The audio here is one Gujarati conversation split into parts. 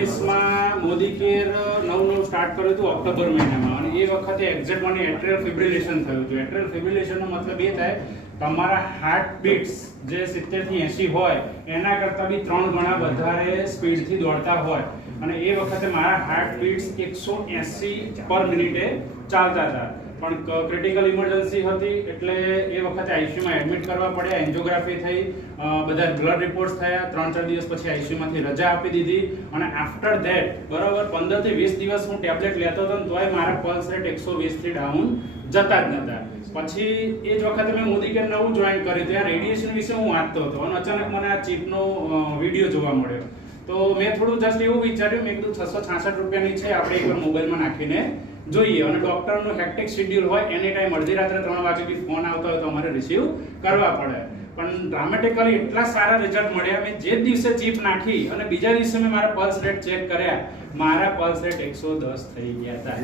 માં મોદી કેર નવું સ્ટાર્ટ કર્યું હતું ઓક્ટોબર મહિનામાં અને એ વખતે એક્ઝેક્ટ મને એટ્રિયલ ફિબ્રિલેશન થયું હતું. એટ્રિયલ ફિબ્રિલેશનનો મતલબ એ થાય તમારા હાર્ટ બીટ્સ જે 70 થી 80 હોય એના કરતાં બી 3 ગણા વધારે સ્પીડથી દોડતા હોય અને એ વખતે મારા હાર્ટ બીટ્સ 180 પર મિનિટે ચાલતા હતા. પણ ક્રિટિકલ ઇમરજન્સી હતી એટલે એ વખતે આઈસીયુમાં એડમિટ કરવા પડ્યા, એન્જિયોગ્રાફી થઈ, બધા બ્લડ રિપોર્ટ્સ થયા, 3-4 દિવસ પછી આઈસીયુમાંથી રજા આપી દીધી અને આફ્ટર ધેટ બરાબર 15 થી 20 દિવસ હું ટેબ્લેટ લેતો હતો તોય મારા પલ્સ રેટ 120 થી ડાઉન જતા જ નતા. પછી એ જ વખતે મેં મોદી કેર નવું જોઈન કર્યું, ત્યાં રેડિયેશન વિશે હું વાંચતો હતો અને અચાનક મને આ ચીપનો વિડીયો જોવા મળ્યો. તો મેં થોડું જસ્ટ એવું વિચાર્યું, મેં કીધું 666 રૂપિયાની છે, આપણે એકવાર મોબાઈલમાં નાખીને જોઈએ. અને ડોક્ટરનું હેક્ટિક શેડ્યુલ હોય, એની ટાઈમ અડધી રાત્રે 3 વાગે બી ફોન આવતો હોય તો અમારે રિસીવ કરવા પડે. પણ ડ્રામેટિકલી એટલા સારા રિઝલ્ટ મળ્યા. મેં જે દિવસે ચીપ નાખી અને બીજા દિવસે મેં મારા પલ્સ રેટ ચેક કર્યા, મારા પલ્સ રેટ 110 થઈ ગયા હતા.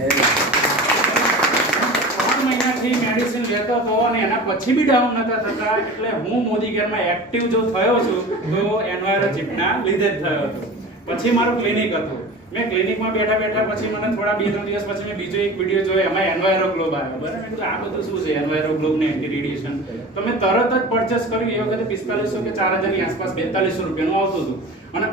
3 મહિનાથી મેડિસિન લેતો હતો અને એના પછી બી ડાઉન નતા થતા. એટલે હું મોદી કેરમાં એક્ટિવ જો થયો છું તો એનવાયરો ચીપના લીધે જ થયો હતો. પછી મારું ક્લિનિક હતું. મેં ક્લિનિકમાં બેઠા પછી મને થોડા 2-3 દિવસ પછી મેં બીજો એક વિડીયો જોયો, એમાં એન્વાયરો ગ્લોબ આવ્યો. બરાબર, મેં કીધું આ બધું શું છે એન્વાયરો ગ્લોબ ને એન્ટી રેડિયેશન. તો મેં તરત જ પરચેસ કર્યું. એ વખતે 4500 કે 4000 ની આસપાસ 4200 રૂપિયાનું આવતું હતું. અને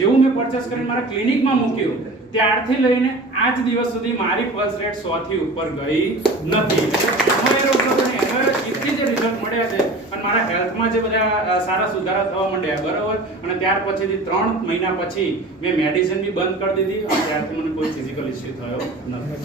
જેવું મેં પરચેસ કરીને મારા ક્લિનિકમાં મૂક્યું ત્યારથી લઈને આજ દિવસ સુધી મારી પલ્સ રેટ 100 થી ઉપર ગઈ નથી. એન્વાયરો ગ્લોબ અને એન્વાયરો ચીપથી જે રિઝલ્ટ મળ્યા છે અને મારા હેલ્થમાં જે બધા સારા સુધારા થવા માંડ્યા બરાબર. અને ત્યાર પછીથી 3 મહિના પછી મેં મેડિસિન બી બંધ કરી દીધી અને ત્યારથી મને કોઈ ફિઝિકલ ઇશ્યુ થયો નથી.